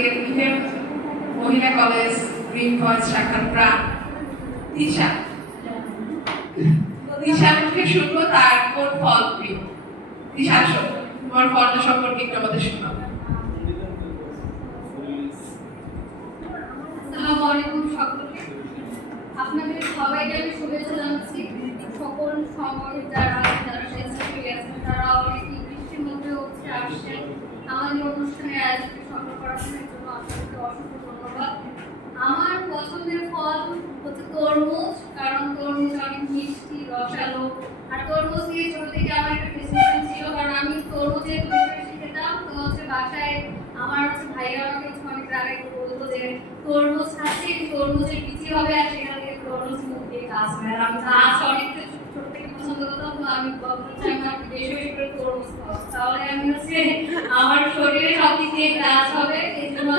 আমাদের ইভেন মহিলা college green voice শাখার প্রাণ তিশার মুখে শুনবো তার কোন ফল প্রিয়। তিশা, তোমার ফলটা সম্পর্কে একটু আমাদের শোনাও। আসসালামু আলাইকুম সকলকে। আপনাদের সবাইকে আমি শুভেচ্ছা জানাচ্ছি। সকল সংগঠন যারা স্বেচ্ছাসেবী আছেন তারা অনেক বৃষ্টির মধ্যে আসছেন আমাদের অনুষ্ঠানের আয়োজনকে সফল করার জন্য আপনাদেরকে অসংখ্য ধন্যবাদ। আমার পছন্দের ফল হচ্ছে তরমুজ, কারণ তরমুজ অনেক মিষ্টি রসালো। আর তরমুজ দিয়ে ছোট থেকে আমার একটা ফেসিলিটি ছিল, কারণ আমি তরমুজের বেশি খেতাম। তো বাসায় আমার ভাইরা আমাকে অনেক রাগে বলতো যে তরমুজ খাচ্ছি, তরমুজের বিচি হবে আর সেখান থেকে তরমুজ মুখ দিয়ে গাছ হয়। আর আমি গাছ অনেক ছোট থেকে পছন্দ করতাম, তো আমি আমার বেশি বেশি করে তরমুজ খাওয়া, তাহলে আমি আমার শরীরে সব দিক দিয়ে গাছ হবে। এই জন্য